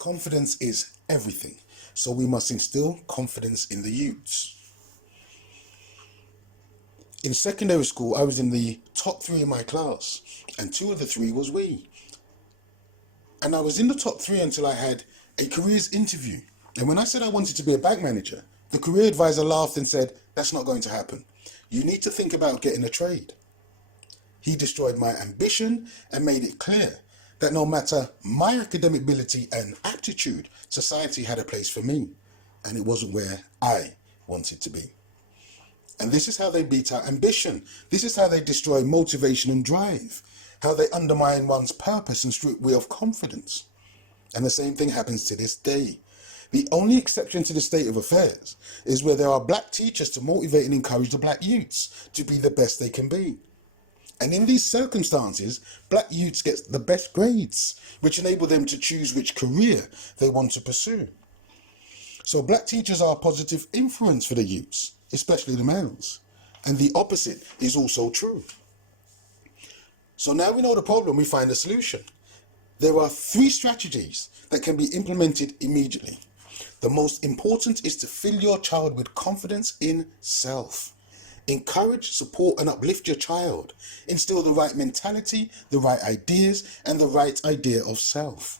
Confidence is everything, so we must instill confidence in the youths. In secondary school, I was in the top 3 in my class, and 2 of the 3 was we. And I was in the top 3 until I had a careers interview. And when I said I wanted to be a bank manager, the career advisor laughed and said, "That's not going to happen. You need to think about getting a trade." He destroyed my ambition and made it clear that no matter my academic ability and aptitude, society had a place for me, and it wasn't where I wanted to be. And this is how they beat our ambition. This is how they destroy motivation and drive, how they undermine one's purpose and strip away of confidence. And the same thing happens to this day. The only exception to the state of affairs is where there are black teachers to motivate and encourage the black youths to be the best they can be. And in these circumstances, black youths get the best grades, which enable them to choose which career they want to pursue. So black teachers are a positive influence for the youths, especially the males. And the opposite is also true. So now we know the problem, we find a solution. There are 3 strategies that can be implemented immediately. The most important is to fill your child with confidence in self. Encourage, support, and uplift your child. Instill the right mentality, the right ideas, and the right idea of self.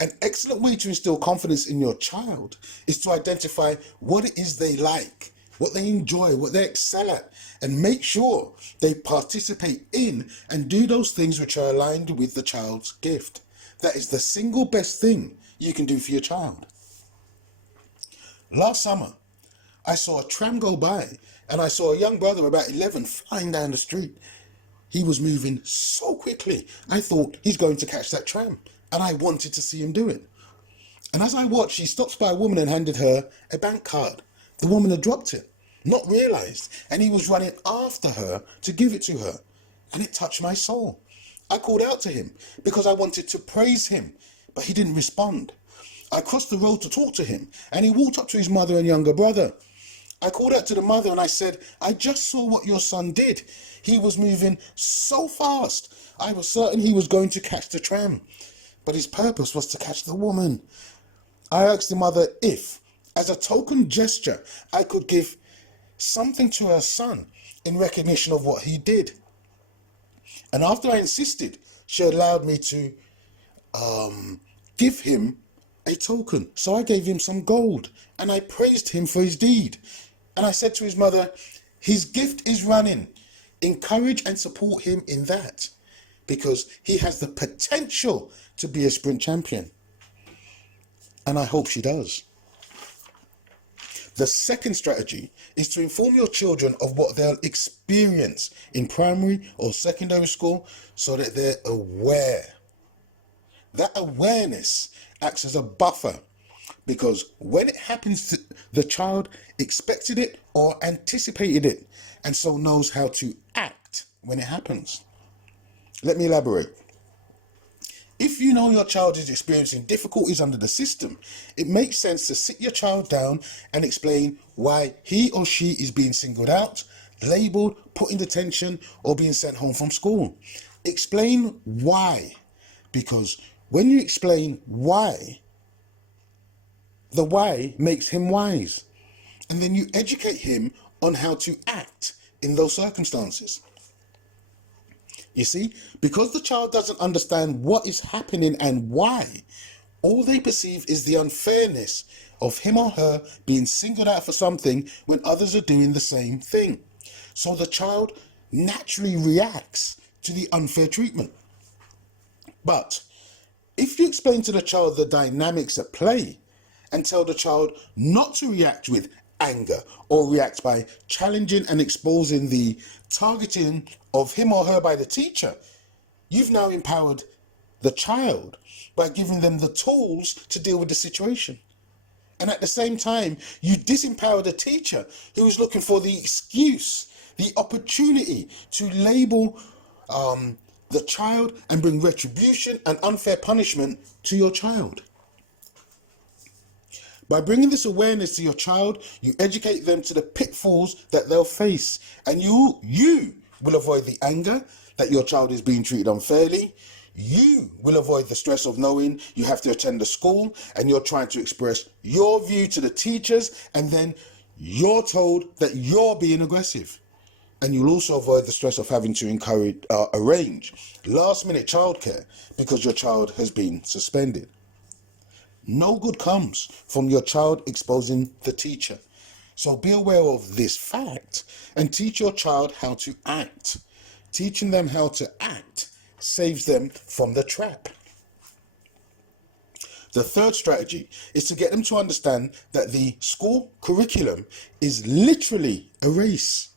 An excellent way to instill confidence in your child is to identify what it is they like, what they enjoy, what they excel at, and make sure they participate in and do those things which are aligned with the child's gift. That is the single best thing you can do for your child. Last summer, I saw a tram go by, and I saw a young brother about 11 flying down the street. He was moving so quickly, I thought he's going to catch that tram, and I wanted to see him do it. And as I watched, he stopped by a woman and handed her a bank card. The woman had dropped it, not realized, and he was running after her to give it to her, and it touched my soul. I called out to him because I wanted to praise him, but he didn't respond. I crossed the road to talk to him, and he walked up to his mother and younger brother. I called out to the mother and I said, "I just saw what your son did. He was moving so fast. I was certain he was going to catch the tram, but his purpose was to catch the woman." I asked the mother if, as a token gesture, I could give something to her son in recognition of what he did. And after I insisted, she allowed me to give him a token. So I gave him some gold and I praised him for his deed. And I said to his mother, "His gift is running. Encourage and support him in that, because he has the potential to be a sprint champion." And I hope she does. The second strategy is to inform your children of what they'll experience in primary or secondary school so that they're aware. That awareness acts as a buffer, because when it happens, the child expected it or anticipated it, and so knows how to act when it happens. Let me elaborate. If you know your child is experiencing difficulties under the system, it makes sense to sit your child down and explain why he or she is being singled out, labelled, put in detention, or being sent home from school. Explain why, because when you explain why, the why makes him wise. And then you educate him on how to act in those circumstances. You see, because the child doesn't understand what is happening and why, all they perceive is the unfairness of him or her being singled out for something when others are doing the same thing. So the child naturally reacts to the unfair treatment. But if you explain to the child the dynamics at play and tell the child not to react with anger or react by challenging and exposing the targeting of him or her by the teacher, you've now empowered the child by giving them the tools to deal with the situation. And at the same time, you disempower the teacher who is looking for the excuse, the opportunity to label the child and bring retribution and unfair punishment to your child. By bringing this awareness to your child, you educate them to the pitfalls that they'll face, and you will avoid the anger that your child is being treated unfairly. You will avoid the stress of knowing you have to attend the school and you're trying to express your view to the teachers, and then you're told that you're being aggressive. And you'll also avoid the stress of having to arrange last-minute childcare because your child has been suspended. No good comes from your child exposing the teacher. So be aware of this fact and teach your child how to act. Teaching them how to act saves them from the trap. The third strategy is to get them to understand that the school curriculum is literally a race.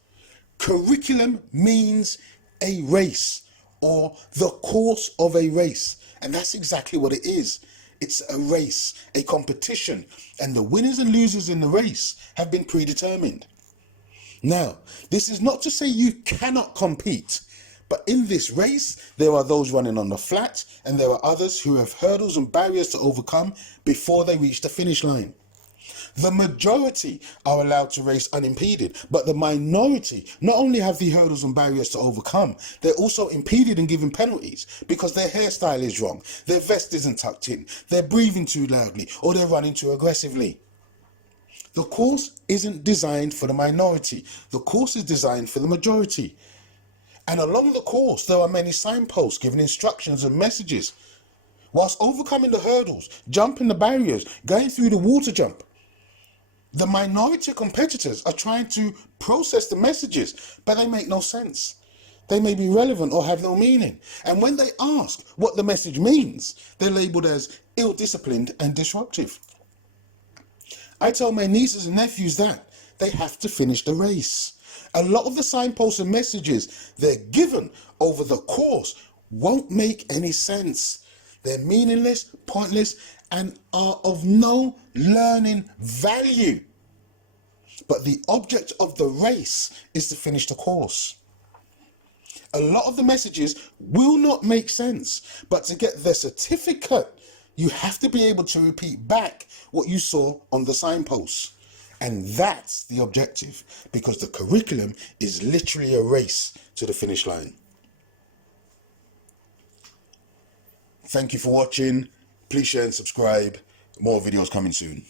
Curriculum means a race, or the course of a race. And that's exactly what it is. It's a race, a competition, and the winners and losers in the race have been predetermined. Now, this is not to say you cannot compete, but in this race, there are those running on the flat, and there are others who have hurdles and barriers to overcome before they reach the finish line. The majority are allowed to race unimpeded, but the minority not only have the hurdles and barriers to overcome, they're also impeded and given penalties because their hairstyle is wrong, their vest isn't tucked in, they're breathing too loudly, or they're running too aggressively. The course isn't designed for the minority. The course is designed for the majority. And along the course, there are many signposts giving instructions and messages. Whilst overcoming the hurdles, jumping the barriers, going through the water jump, the minority competitors are trying to process the messages, but they make no sense. They may be relevant or have no meaning. And when they ask what the message means, they're labelled as ill-disciplined and disruptive. I tell my nieces and nephews that they have to finish the race. A lot of the signposts and messages they're given over the course won't make any sense. They're meaningless, pointless, and are of no learning value. But the object of the race is to finish the course. A lot of the messages will not make sense, but to get the certificate, you have to be able to repeat back what you saw on the signposts. And that's the objective, because the curriculum is literally a race to the finish line. Thank you for watching. Please share and subscribe. More videos coming soon.